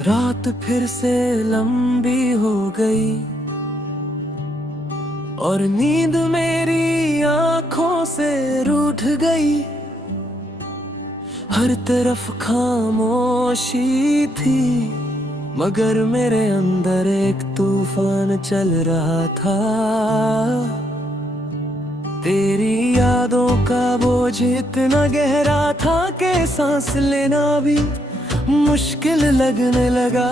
रात फिर से लंबी हो गई और नींद मेरी आंखों से रूठ गई। हर तरफ खामोशी थी, मगर मेरे अंदर एक तूफान चल रहा था। तेरी यादों का बोझ इतना गहरा था कि सांस लेना भी मुश्किल लगने लगा।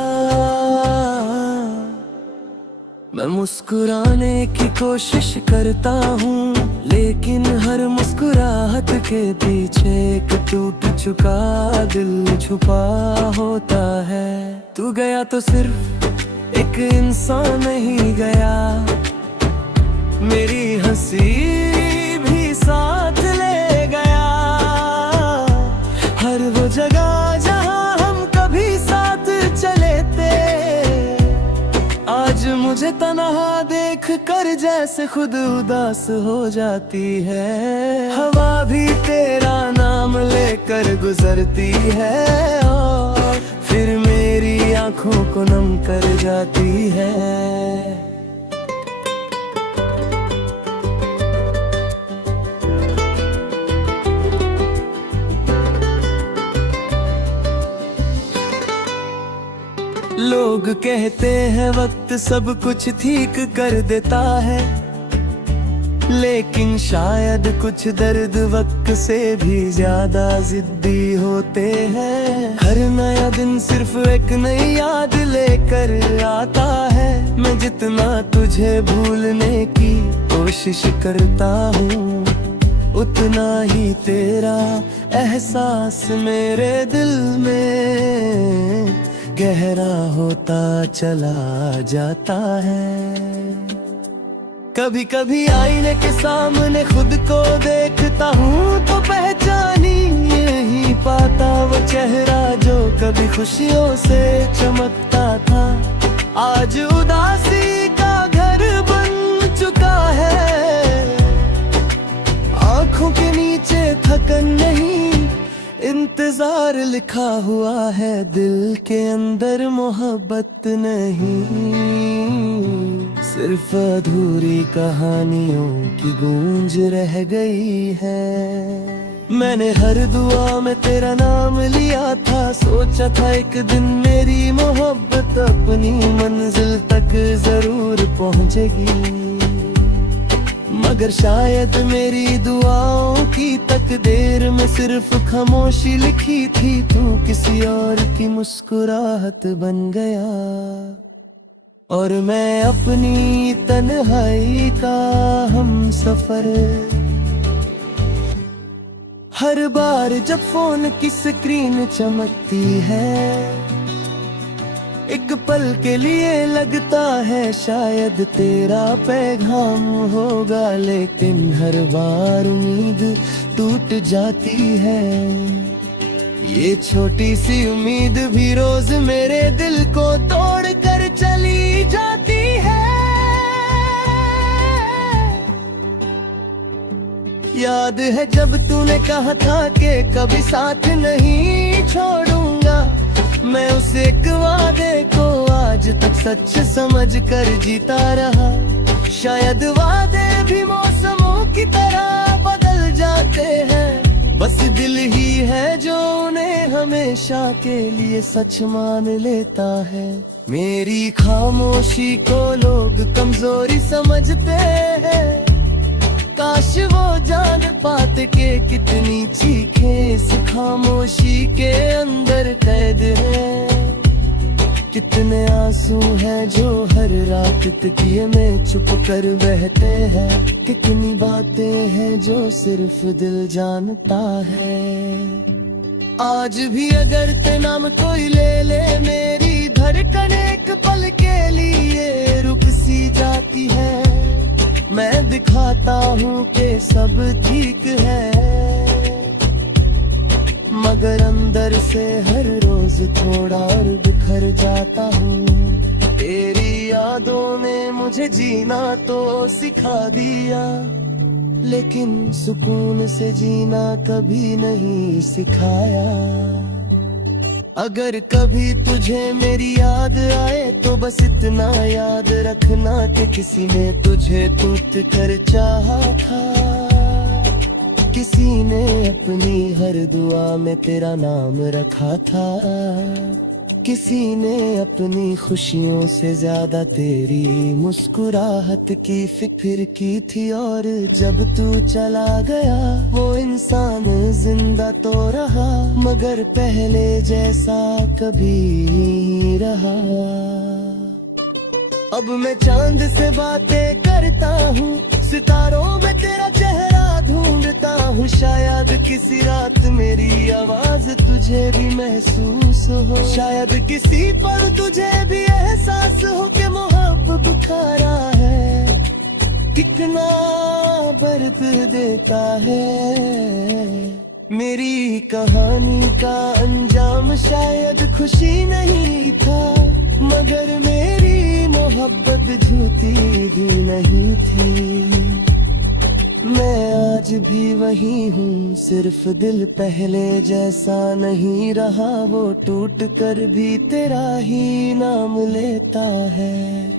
मैं मुस्कुराने की कोशिश करता हूँ, लेकिन हर मुस्कुराहट के पीछे एक टूट चुका दिल छुपा होता है। तू गया तो सिर्फ एक इंसान नहीं गया, मेरी हंसी भी साथ ले गया। हर वो जगह जहाँ हम कभी साथ चले थे, आज मुझे तन्हा देख कर जैसे खुद उदास हो जाती है। हवा भी तेरा नाम लेकर गुजरती है और फिर मेरी आंखों को नम कर जाती है। लोग कहते हैं वक्त सब कुछ ठीक कर देता है, लेकिन शायद कुछ दर्द वक्त से भी ज्यादा जिद्दी होते हैं। हर नया दिन सिर्फ एक नई याद लेकर आता है। मैं जितना तुझे भूलने की कोशिश करता हूँ, उतना ही तेरा एहसास मेरे दिल में गहरा होता चला जाता है। कभी कभी आईने के सामने खुद को देखता हूँ तो पहचान ही नहीं पाता वो चेहरा जो कभी खुशियों से चमकता था। आज उदासी का घर बन चुका है, आंखों के नीचे थकन नहीं, इंतजार लिखा हुआ है दिल के अंदर, मोहब्बत नहीं। सिर्फ अधूरी कहानियों की गूंज रह गई है। मैंने हर दुआ में तेरा नाम लिया था, सोचा था एक दिन मेरी मोहब्बत अपनी मंजिल तक जरूर पहुंचेगी। मगर शायद मेरी दुआओं की तकदीर में सिर्फ खामोशी लिखी थी। तू किसी और की मुस्कुराहट बन गया और मैं अपनी तन्हाई का हमसफर। हर बार जब फोन की स्क्रीन चमकती है, एक पल के लिए लगता है शायद तेरा पैगाम होगा, लेकिन हर बार उम्मीद टूट जाती है। ये छोटी सी उम्मीद भी रोज मेरे दिल को तोड़ कर चली जाती है। याद है जब तूने कहा था कि कभी साथ नहीं छोड़ूंगा, मैं उस एक वादे को आज तक सच समझ कर जीता रहा। शायद वादे भी मौसमों की तरह बदल जाते हैं, बस दिल ही है जो उन्हें हमेशा के लिए सच मान लेता है। मेरी खामोशी को लोग कमजोरी समझते हैं, काश वो जान पाते कि कितनी चीखें इस खामोशी के अंदर कैद है। कितने आंसू हैं जो हर रात तकिए में छुप कर बहते हैं, कितनी बातें हैं जो सिर्फ दिल जानता है। आज भी अगर ते नाम कोई ले ले, मेरी धड़कन एक पल के लिए रुक सी जाती है। मैं दिखाता हूँ कि सब ठीक है, मगर अंदर से हर रोज थोड़ा और बिखर जाता हूँ। तेरी यादों ने मुझे जीना तो सिखा दिया, लेकिन सुकून से जीना कभी नहीं सिखाया। अगर कभी तुझे मेरी याद आए तो बस इतना याद रखना कि किसी ने तुझे टूट कर चाहा था, किसी ने अपनी हर दुआ में तेरा नाम रखा था, किसी ने अपनी खुशियों से ज्यादा तेरी मुस्कुराहट की फिक्र की थी। और जब तू चला गया वो इंसान जिंदा तो रहा, मगर पहले जैसा कभी नहीं रहा। अब मैं चांद से बातें करता हूँ, सितारों में तेरा चेहरा ढूंढता हूँ, शायद किसी रात मेरी आवाज तुझे भी महसूस हो, शायद किसी पल तुझे भी एहसास हो कि मोहब्बत बुखारा है, कितना दर्द देता है। मेरी कहानी का अंजाम शायद खुशी नहीं था, मगर मेरी मोहब्बत झूठी भी नहीं थी। मैं आज भी वही हूँ, सिर्फ दिल पहले जैसा नहीं रहा, वो टूट कर भी तेरा ही नाम लेता है,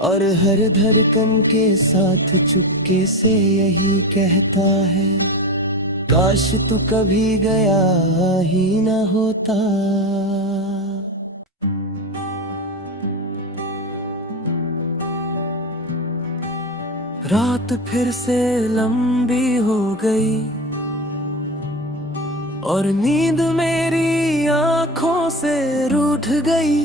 और हर धड़कन के साथ चुपके से यही कहता है, काश तू कभी गया ही न होता। रात फिर से लंबी हो गई और नींद मेरी आंखों से रूठ गई,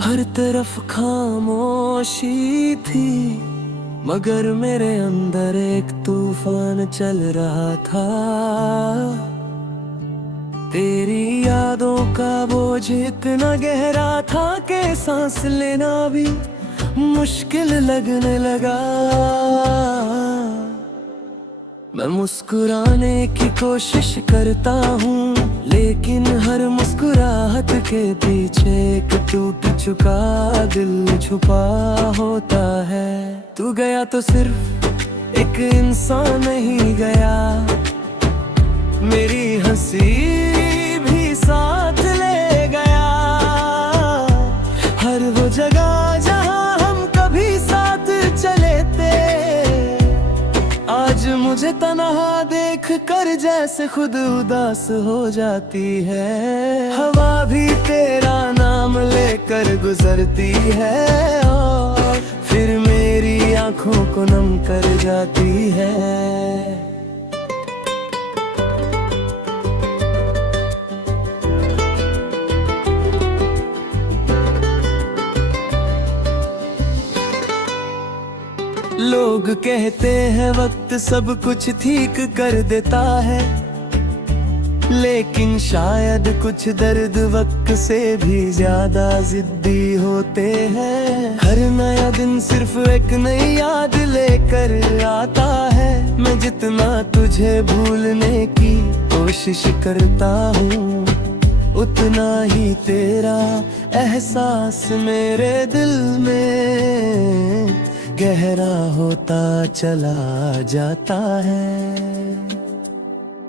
हर तरफ खामोशी थी, मगर मेरे अंदर एक तूफान चल रहा था। तेरी यादों का बोझ इतना गहरा था कि सांस लेना भी मुश्किल लगने लगा। मैं मुस्कुराने की कोशिश करता हूँ, लेकिन हर मुस्कुराहट के पीछे एक टूट चुका दिल छुपा होता है। तू गया तो सिर्फ एक इंसान नहीं गया, मेरी हंसी भी साथ ले गया। हर वो जगह जहाँ हम कभी साथ चले थे, आज मुझे तन्हा देख कर जैसे खुद उदास हो जाती है। हवा भी तेरा नाम लेकर गुजरती है और फिर मेरी आंखों को नम कर जाती है। लोग कहते हैं वक्त सब कुछ ठीक कर देता है, लेकिन शायद कुछ दर्द वक्त से भी ज्यादा जिद्दी होते हैं। हर नया दिन सिर्फ एक नई याद लेकर आता है। मैं जितना तुझे भूलने की कोशिश करता हूँ, उतना ही तेरा एहसास मेरे दिल में गहरा होता चला जाता है।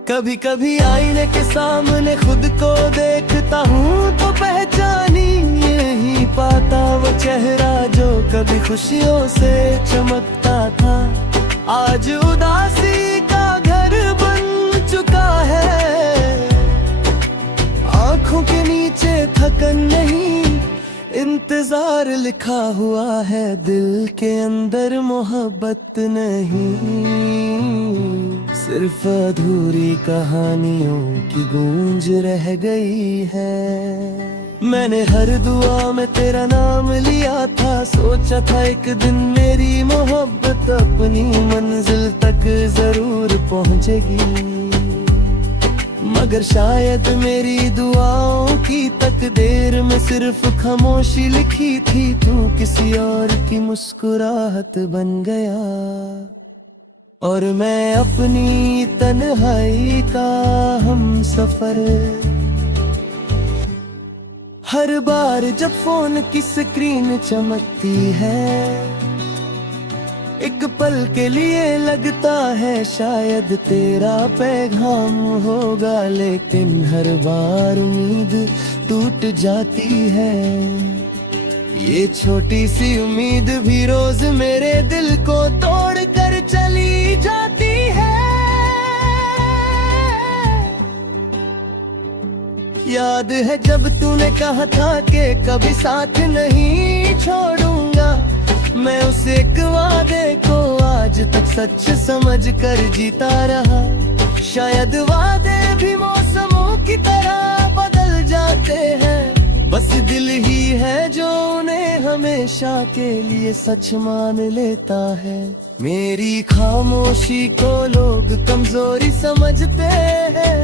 कभी कभी आईने के सामने खुद को देखता हूँ तो पहचानी नहीं पाता वो चेहरा जो कभी खुशियों से चमकता था, आज उदासी का घर बन चुका है। आंखों के नीचे थकन नहीं, इंतजार लिखा हुआ है, दिल के अंदर मोहब्बत नहीं, सिर्फ अधूरी कहानियों की गूंज रह गई है। मैंने हर दुआ में तेरा नाम लिया था, सोचा था एक दिन मेरी मोहब्बत अपनी मंजिल तक जरूर पहुंचेगी, मगर शायद मेरी दुआओं की तकदीर में सिर्फ खामोशी लिखी थी। तू किसी और की मुस्कुराहट बन गया और मैं अपनी तन्हाई का हम सफर। हर बार जब फोन की स्क्रीन चमकती है, एक पल के लिए लगता है शायद तेरा पैगाम होगा, लेकिन हर बार उम्मीद टूट जाती है। ये छोटी सी उम्मीद भी रोज मेरे दिल को तोड़ कर चली जाती है। याद है जब तूने कहा था कि कभी साथ नहीं छोड़ूंगा, मैं उस एक वादे को आज तक सच समझ कर जीता रहा। शायद वादे भी मौसमों की तरह बदल जाते हैं, बस दिल ही है जो उन्हें हमेशा के लिए सच मान लेता है। मेरी खामोशी को लोग कमजोरी समझते हैं,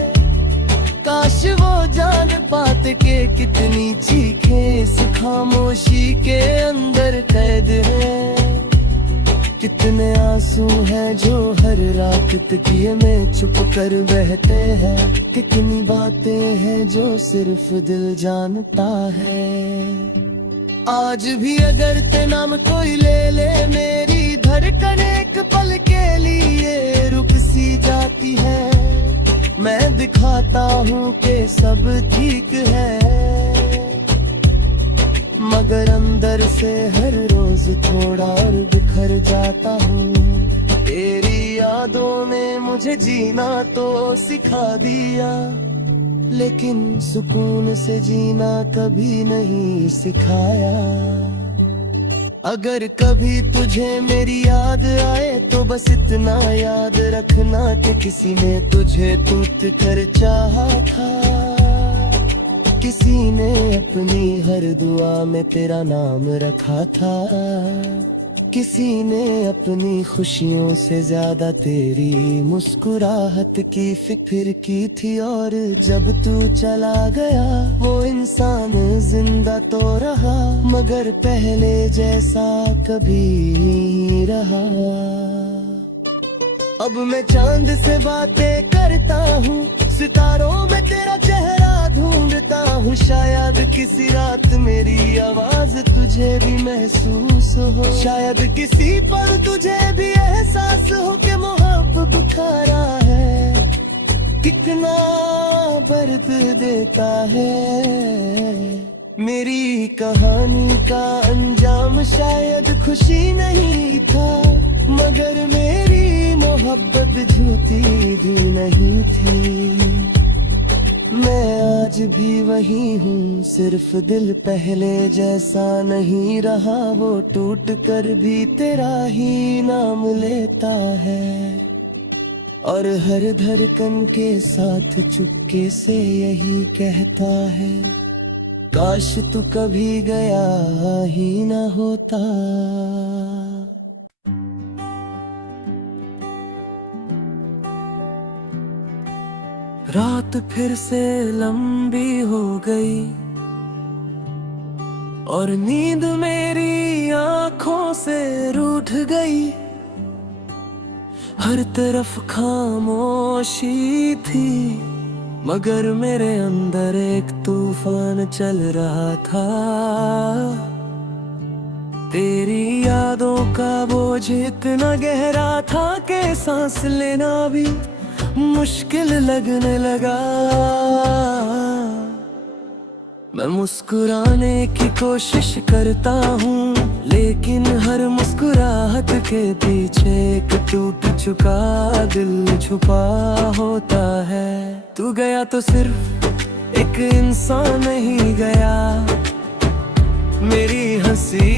काश वो जान पाते कि कितनी चीखें इस खामोशी के अंदर कैद है। कितने आंसू हैं जो हर रात तकिए में छुप कर बहते हैं, कितनी बातें हैं जो सिर्फ दिल जानता है। आज भी अगर ते नाम कोई ले ले, मेरी धड़कन एक पल के लिए रुक सी जाती है। मैं दिखाता हूँ कि सब ठीक है, मगर अंदर से हर रोज थोड़ा और बिखर जाता हूँ। तेरी यादों ने मुझे जीना तो सिखा दिया, लेकिन सुकून से जीना कभी नहीं सिखाया। अगर कभी तुझे मेरी याद आए तो बस इतना याद रखना कि किसी ने तुझे टूट कर चाहा था, किसी ने अपनी हर दुआ में तेरा नाम रखा था, किसी ने अपनी खुशियों से ज्यादा तेरी मुस्कुराहट की फिक्र की थी। और जब तू चला गया वो इंसान जिंदा तो रहा, मगर पहले जैसा कभी नहीं रहा। अब मैं चांद से बातें करता हूँ, सितारों में तेरा चेहरा ढूंढता हूँ। शायद किसी रात मेरी आवाज तुझे भी महसूस हो, शायद किसी पल तुझे भी एहसास हो कि मोहब्बत बुखारा है, कितना दर्द देता है। मेरी कहानी का अंजाम शायद खुशी नहीं था, मगर मेरी मोहब्बत झूठी भी नहीं थी। मैं आज भी वही हूँ, सिर्फ दिल पहले जैसा नहीं रहा। वो टूट कर भी तेरा ही नाम लेता है, और हर धड़कन के साथ चुपके से यही कहता है, काश तू कभी गया ही न होता। रात फिर से लंबी हो गई और नींद मेरी आंखों से रूठ गई। हर तरफ खामोशी थी, मगर मेरे अंदर एक तूफान चल रहा था। तेरी यादों का बोझ इतना गहरा था कि सांस लेना भी मुश्किल लगने लगा। मैं मुस्कुराने की कोशिश करता हूँ, लेकिन हर मुस्कुराहट के पीछे एक टूट चुका दिल छुपा होता है। तू गया तो सिर्फ एक इंसान नहीं गया, मेरी हंसी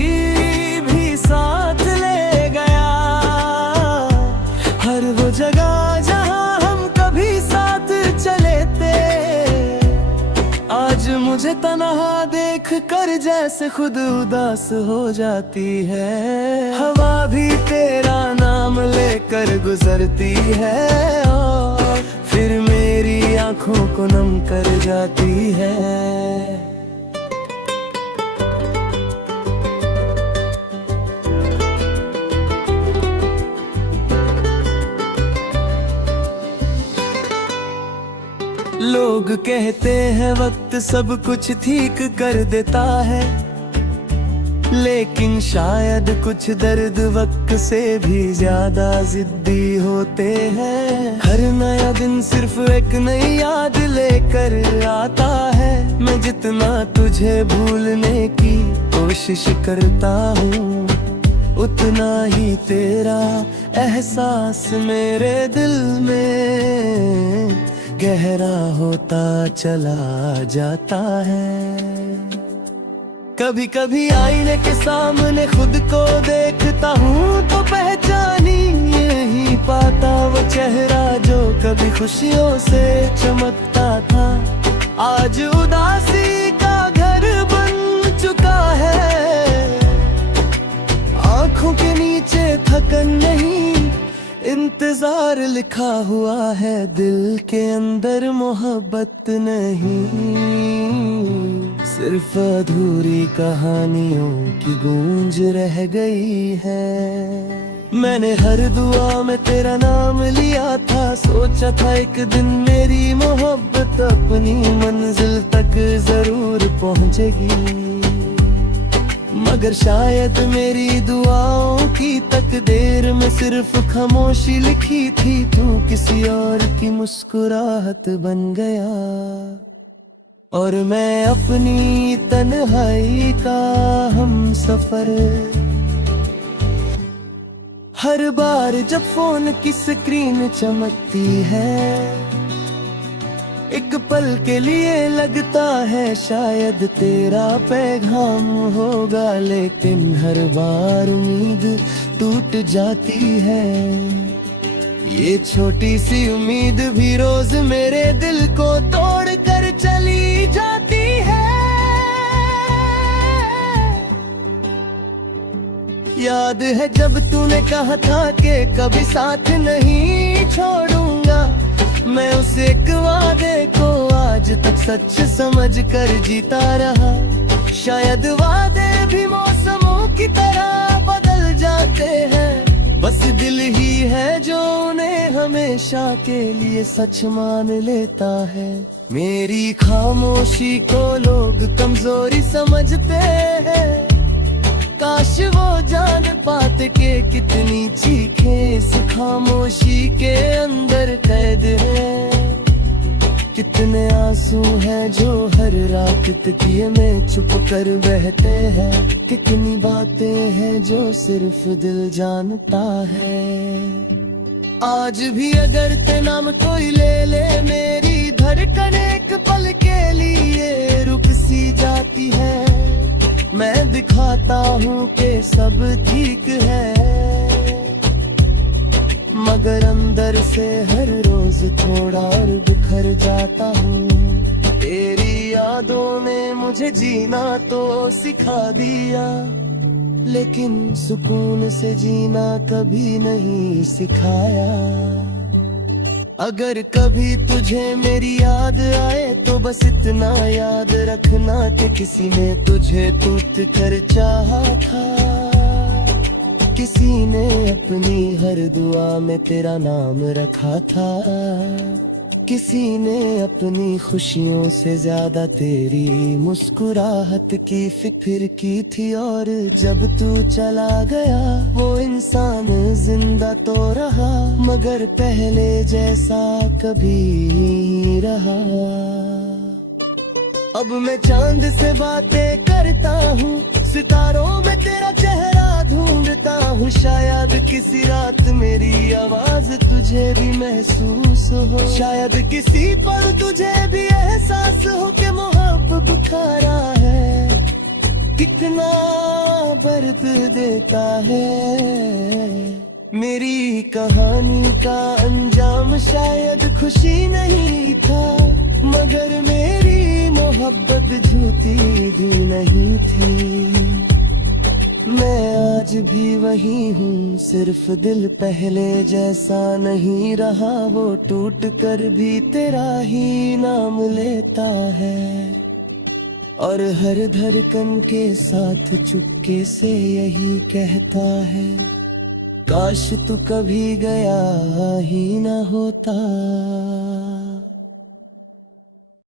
भी साथ ले गया। हर वो जगह जहाँ हम कभी साथ चले थे, आज मुझे तन्हा देख कर जैसे खुद उदास हो जाती है। हवा भी तेरा नाम लेकर गुजरती है और फिर मेरी आंखों को नम कर जाती है। लोग कहते हैं वक्त सब कुछ ठीक कर देता है, लेकिन शायद कुछ दर्द वक्त से भी ज्यादा जिद्दी होते हैं। हर नया दिन सिर्फ एक नई याद लेकर आता है। मैं जितना तुझे भूलने की कोशिश करता हूँ, उतना ही तेरा एहसास मेरे दिल में गहरा होता चला जाता है। कभी कभी आईने के सामने खुद को देखता हूँ तो पहचान ही नहीं पाता वो चेहरा जो कभी खुशियों से चमकता था, आज उदासी का घर बन चुका है। आंखों के नीचे थकन नहीं, इंतजार लिखा हुआ है, दिल के अंदर मोहब्बत नहीं। सिर्फ अधूरी कहानियों की गूंज रह गई है। मैंने हर दुआ में तेरा नाम लिया था, सोचा था एक दिन मेरी मोहब्बत अपनी मंजिल तक जरूर पहुंचेगी। मगर शायद मेरी दुआओं की तकदीर में सिर्फ खामोशी लिखी थी। तू किसी और की मुस्कुराहट बन गया और मैं अपनी तन्हाई का हमसफर। हर बार जब फोन की स्क्रीन चमकती है, एक पल के लिए लगता है शायद तेरा पैगाम होगा, लेकिन हर बार उम्मीद टूट जाती है। ये छोटी सी उम्मीद भी रोज मेरे दिल को तोड़ कर चली जाती है। याद है जब तूने कहा था कि कभी साथ नहीं छोड़ूंगा, मैं उस एक वादे को आज तक सच समझ कर जीता रहा। शायद वादे भी मौसमों की तरह बदल जाते हैं, बस दिल ही है जो उन्हें हमेशा के लिए सच मान लेता है। मेरी खामोशी को लोग कमजोरी समझते हैं, काश वो जान पाते कि कितनी चीखें इस खामोशी के अंदर कैद है। कितने आंसू हैं जो हर रात तकिए में छुप कर बहते हैं, कितनी बातें हैं जो सिर्फ दिल जानता है। आज भी अगर ते नाम कोई ले ले, मेरी धड़कन एक पल के लिए रुक सी जाती है। मैं दिखाता हूँ कि सब ठीक है, मगर अंदर से हर रोज थोड़ा और बिखर जाता हूँ। तेरी यादों ने मुझे जीना तो सिखा दिया, लेकिन सुकून से जीना कभी नहीं सिखाया। अगर कभी तुझे मेरी याद आए तो बस इतना याद रखना कि किसी ने तुझे टूट कर चाहा था, किसी ने अपनी हर दुआ में तेरा नाम रखा था, किसी ने अपनी खुशियों से ज्यादा तेरी मुस्कुराहट की फिक्र की थी। और जब तू चला गया वो इंसान जिंदा तो रहा, मगर पहले जैसा कभी नहीं रहा। अब मैं चांद से बातें करता हूँ, सितारों में तेरा चेहरा ढूंढता हूँ। शायद किसी रात मेरी आवाज तुझे भी महसूस हो, शायद किसी पल तुझे भी एहसास हो कि मोहब्बत बुखारा है, कितना दर्द देता है। मेरी कहानी का अंजाम शायद खुशी नहीं था, मगर मेरी मोहब्बत झूठी भी नहीं थी। मैं आज भी वही हूँ, सिर्फ दिल पहले जैसा नहीं रहा। वो टूट कर भी तेरा ही नाम लेता है, और हर धड़कन के साथ चुपके से यही कहता है, काश तू कभी गया ही न होता।